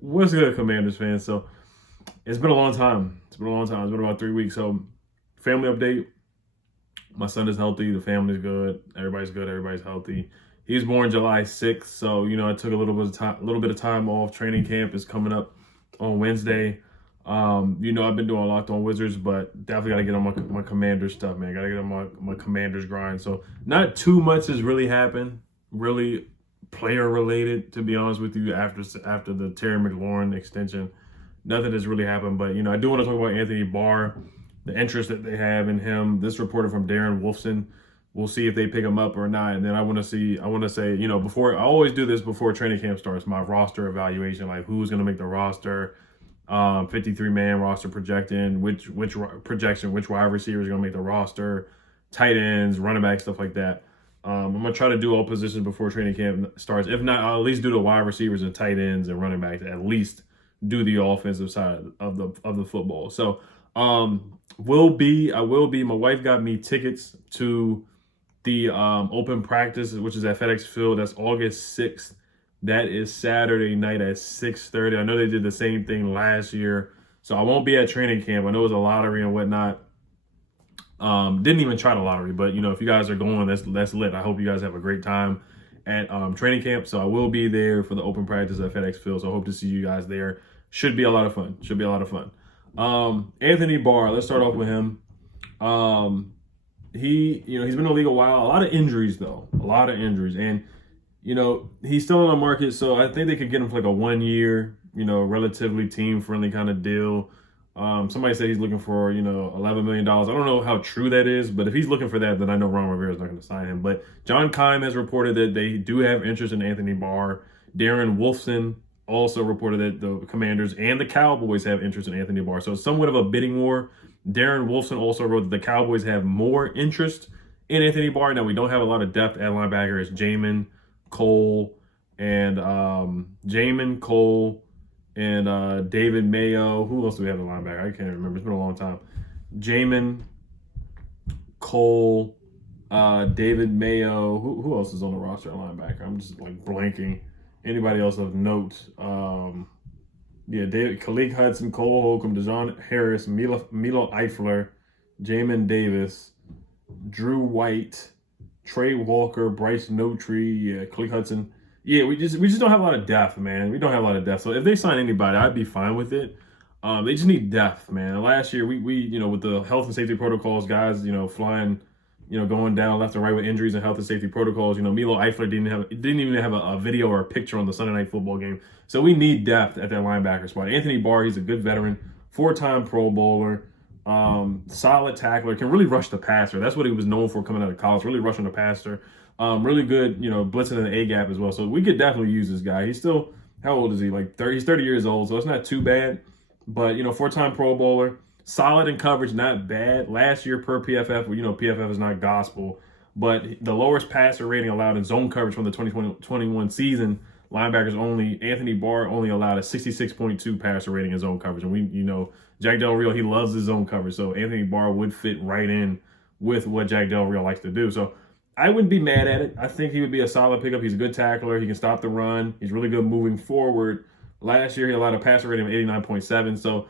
What's good, Commanders fans? So it's been a long time. It's been a long time. It's been about 3 weeks. So family update. My son is healthy. The family's good. Everybody's good. Everybody's healthy. He was born July 6th. So, I took a little bit of time off. Training camp is coming up on Wednesday. I've been doing Locked On Wizards, but definitely got to get on my Commanders stuff, man. Got to get on my Commanders grind. So not too much has really happened, really player related, to be honest with you, after the Terry McLaurin extension. Nothing has really happened, but I do want to talk about Anthony Barr, the interest that they have in him. This reported from Darren Wolfson. We'll see if they pick him up or not. And then I want to say, before, I always do this before training camp starts, my roster evaluation, like who's going to make the roster, 53-man roster projecting, which wide receiver is going to make the roster, tight ends, running back, stuff like that. I'm going to try to do all positions before training camp starts. If not, I'll at least do the wide receivers and tight ends and running backs, at least do the offensive side of the football. So I will be. My wife got me tickets to the open practice, which is at FedEx Field. That's August 6th. That is Saturday night at 6:30. I know they did the same thing last year, so I won't be at training camp. I know it was a lottery and whatnot. Didn't even try the lottery, but if you guys are going, that's lit. I hope you guys have a great time at training camp. So I will be there for the open practice at FedEx Field. So I hope to see you guys there. Should be a lot of fun. Anthony Barr, let's start off with him. He's been in the league a while. A lot of injuries, and he's still on the market. So I think they could get him for like a 1 year, relatively team friendly kind of deal. Somebody said he's looking for, $11 million. I don't know how true that is, but if he's looking for that, then I know Ron Rivera is not going to sign him. But John Keim has reported that they do have interest in Anthony Barr. Darren Wolfson also reported that the Commanders and the Cowboys have interest in Anthony Barr. So it's somewhat of a bidding war. Darren Wolfson also wrote that the Cowboys have more interest in Anthony Barr. Now, we don't have a lot of depth at linebacker. It's Jamin Cole and David Mayo. Who else do we have at linebacker? I can't remember. It's been a long time. Jamin Cole, David Mayo. Who else is on the roster at linebacker? I'm just like blanking. Anybody else of note? Khalid Hudson, Cole Holcomb, DeJohn Harris, Milo Eifler, Jamin Davis, Drew White, Trey Walker, Bryce Notree, Khalid Hudson. Yeah, we just don't have a lot of depth, man. We don't have a lot of depth. So if they sign anybody, I'd be fine with it. They just need depth, man. Last year, we with the health and safety protocols, guys, flying, going down left and right with injuries and health and safety protocols. Milo Eifler didn't even have a video or a picture on the Sunday Night Football game. So we need depth at that linebacker spot. Anthony Barr, he's a good veteran, 4-time Pro Bowler, solid tackler, can really rush the passer. That's what he was known for coming out of college, really rushing the passer. Really good, blitzing in the A-gap as well. So we could definitely use this guy. He's still, how old is he? Like 30, he's 30 years old, so it's not too bad. But, 4-time Pro Bowler, solid in coverage, not bad. Last year per PFF, PFF is not gospel, but the lowest passer rating allowed in zone coverage from the 2021 season, linebackers only, Anthony Barr only allowed a 66.2 passer rating in zone coverage. And Jack Del Rio, he loves his zone coverage. So Anthony Barr would fit right in with what Jack Del Rio likes to do. So I wouldn't be mad at it. I think he would be a solid pickup. He's a good tackler. He can stop the run. He's really good moving forward. Last year, he allowed a passer rating of 89.7. So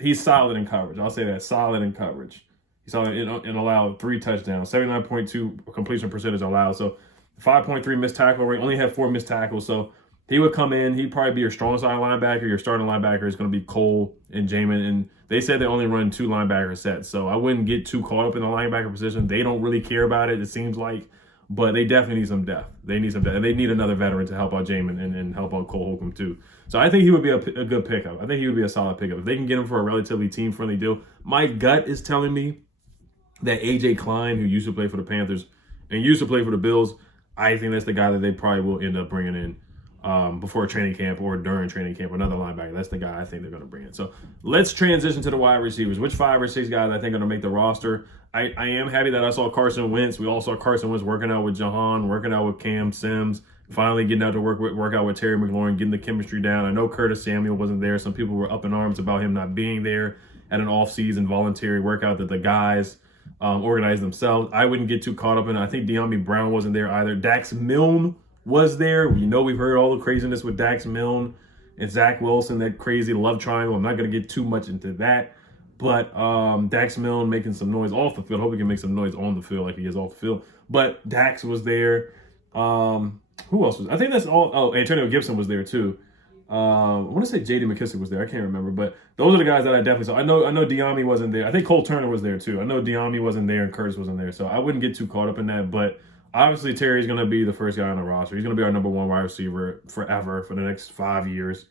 he's solid in coverage. I'll say that, solid in coverage. He's solid and allowed 3 touchdowns, 79.2 completion percentage allowed. So 5.3 missed tackle rate. Only had 4 missed tackles. So he would come in. He'd probably be your strong side linebacker. Your starting linebacker is going to be Cole and Jamin. And they said they only run 2 linebacker sets. So I wouldn't get too caught up in the linebacker position. They don't really care about it seems like. But they definitely need some depth. They need some depth. And they need another veteran to help out Jamin and help out Cole Holcomb too. So I think he would be a good pickup. I think he would be a solid pickup. If they can get him for a relatively team-friendly deal. My gut is telling me that A.J. Klein, who used to play for the Panthers and used to play for the Bills, I think that's the guy that they probably will end up bringing in before training camp or during training camp, another linebacker. That's the guy I think they're going to bring in. So let's transition to the wide receivers. Which 5 or 6 guys I think are going to make the roster? I am happy that I saw Carson Wentz. We all saw Carson Wentz working out with Jahan, working out with Cam Sims, finally getting out to work out with Terry McLaurin, getting the chemistry down. I know Curtis Samuel wasn't there. Some people were up in arms about him not being there at an off-season voluntary workout that the guys organized themselves. I wouldn't get too caught up in it. I think De'Ami Brown wasn't there either. Dax Milne was there. We've heard all the craziness with Dax Milne and Zach Wilson, that crazy love triangle. I'm not going to get too much into that. But Dax Milne making some noise off the field. Hope he can make some noise on the field like he is off the field. But Dax was there. Who else was? I think that's all. Oh, Antonio Gibson was there too. I want to say J.D. McKissick was there. I can't remember, but those are the guys that I definitely saw. I know Diami wasn't there. I think Cole Turner was there too. I know Diami wasn't there and Curtis wasn't there, so I wouldn't get too caught up in that. But obviously Terry's going to be the first guy on the roster. He's going to be our number one wide receiver forever for the next 5 years.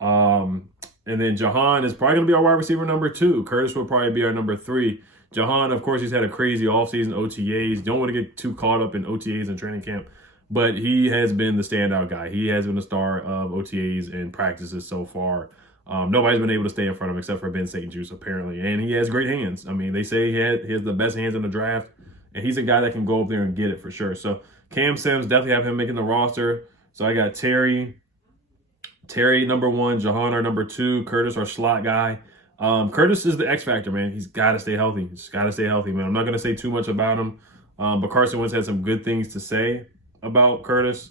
And then Jahan is probably going to be our wide receiver number 2. Curtis will probably be our number 3. Jahan, of course, he's had a crazy offseason, OTAs. Don't want to get too caught up in OTAs and training camp, but he has been the standout guy. He has been the star of OTAs and practices so far. Nobody's been able to stay in front of him except for Ben St. Juice, apparently. And he has great hands. I mean, they say he has the best hands in the draft, and he's a guy that can go up there and get it for sure. So Cam Sims, definitely have him making the roster. So I got Terry number 1, Jahan our number 2, Curtis our slot guy. Curtis is the X factor, man. He's got to stay healthy. He's got to stay healthy, man. I'm not going to say too much about him, but Carson Wentz had some good things to say about Curtis.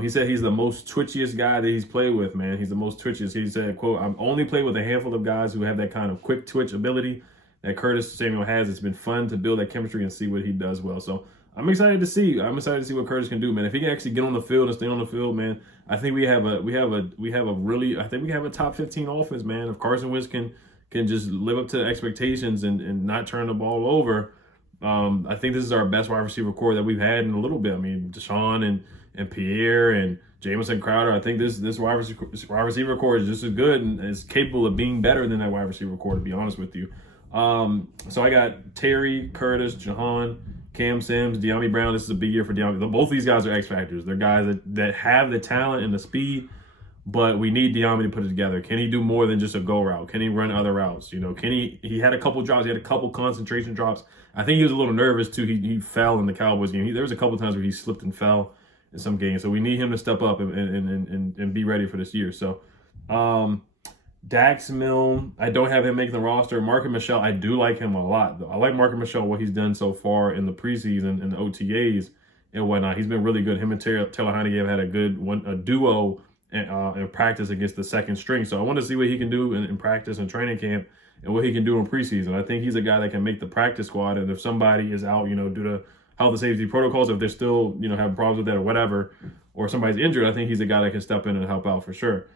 He said he's the most twitchiest guy that he's played with, man. He's the most twitchiest. He said, quote, "I've only played with a handful of guys who have that kind of quick twitch ability that Curtis Samuel has. It's been fun to build that chemistry and see what he does well." So I'm excited to see what Curtis can do, man. If he can actually get on the field and stay on the field, man, I think we have a top 15 offense, man. If Carson Wentz can just live up to expectations and not turn the ball over, I think this is our best wide receiver core that we've had in a little bit. I mean, Deshaun and Pierre and Jamison Crowder. I think this wide receiver core is just as good and is capable of being better than that wide receiver core, to be honest with you. So I got Terry, Curtis, Jahan, Cam Sims, De'Ami Brown. This is a big year for De'Ami. Both these guys are X factors. They're guys that have the talent and the speed, but we need De'Ami to put it together. Can he do more than just a go route? Can he run other routes? You know, can he had a couple drops. He had a couple concentration drops. I think he was a little nervous too. He fell in the Cowboys game. There was a couple times where he slipped and fell in some games. So we need him to step up and be ready for this year. So Dax Milne, I don't have him making the roster. Marcus Michelle, I do like him a lot, though. I like Marcus Michelle, what he's done so far in the preseason and the OTAs and whatnot. He's been really good. Him and Taylor Heineke have had a duo in practice against the second string. So I want to see what he can do in practice and training camp and what he can do in preseason. I think he's a guy that can make the practice squad. And if somebody is out, due to health and safety protocols, if they're still, having problems with that or whatever, or somebody's injured, I think he's a guy that can step in and help out for sure.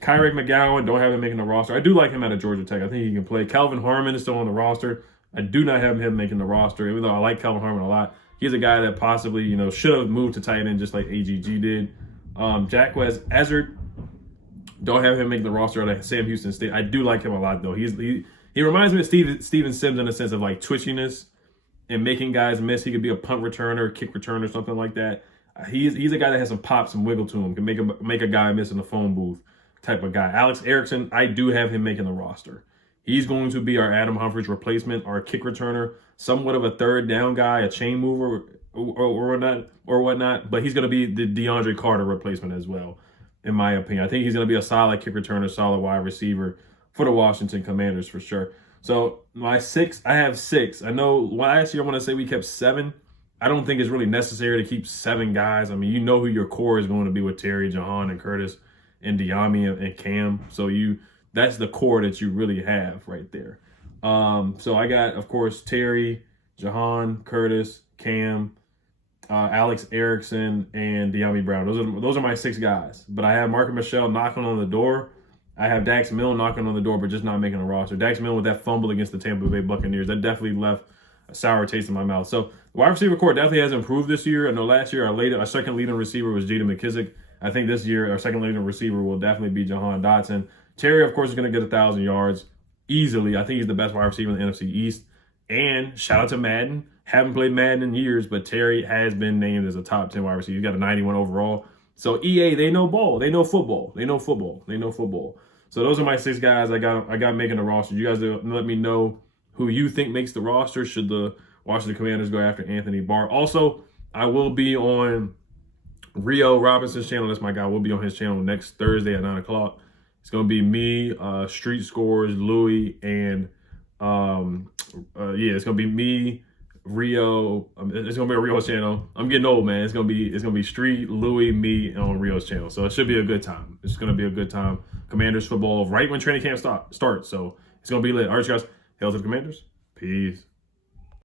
Kyrick McGowan, don't have him making the roster. I do like him out of Georgia Tech. I think he can play. Calvin Harmon is still on the roster. I do not have him making the roster, even though I like Calvin Harmon a lot. He's a guy that possibly, should have moved to tight end just like AGG did. Jacquez Ezzard, don't have him making the roster at Sam Houston State. I do like him a lot, though. He reminds me of Steven Sims in a sense of like twitchiness and making guys miss. He could be a punt returner, kick returner, something like that. He's a guy that has some pop, some wiggle to him, can make a guy miss in the phone booth type of guy. Alex Erickson, I do have him making the roster. He's going to be our Adam Humphries replacement, our kick returner, somewhat of a third down guy, a chain mover or whatnot. But he's going to be the DeAndre Carter replacement as well, in my opinion. I think he's going to be a solid kick returner, solid wide receiver for the Washington Commanders for sure. So my 6, I have 6. I know last year I want to say we kept 7. I don't think it's really necessary to keep 7 guys. I mean, who your core is going to be with Terry, Jahan, and Curtis, and De'Ami and Cam. So that's the core that you really have right there. So I got, of course, Terry, Jahan, Curtis, Cam, Alex Erickson, and De'Ami Brown. Those are my 6 guys. But I have Marcus Michelle knocking on the door. I have Dax Milne knocking on the door, but just not making a roster. Dax Milne with that fumble against the Tampa Bay Buccaneers, that definitely left a sour taste in my mouth. So the wide receiver core definitely has improved this year. I know last year our second leading receiver was J.D. McKissick. I think this year our second leading receiver will definitely be Jahan Dotson. Terry, of course, is going to get 1,000 yards easily. I think he's the best wide receiver in the NFC East. And shout out to Madden. Haven't played Madden in years, but Terry has been named as a top 10 wide receiver. He's got a 91 overall. So EA, they know ball. They know football. So those are my 6 guys I got making the roster. You guys let me know who you think makes the roster should the Washington Commanders go after Anthony Barr. Also, I will be on Rio Robinson's channel. That's my guy. We'll be on his channel next Thursday at 9 o'clock. It's going to be me, Street Scores, Louie, and it's going to be me Rio. It's gonna be a Rio's channel. I'm getting old, man. It's gonna be Street, Louis, me, on Rio's channel. So it should be a good time. It's gonna be a good time. Commanders football right when training camp starts. So it's gonna be lit. All right, guys. Hail to the Commanders. Peace.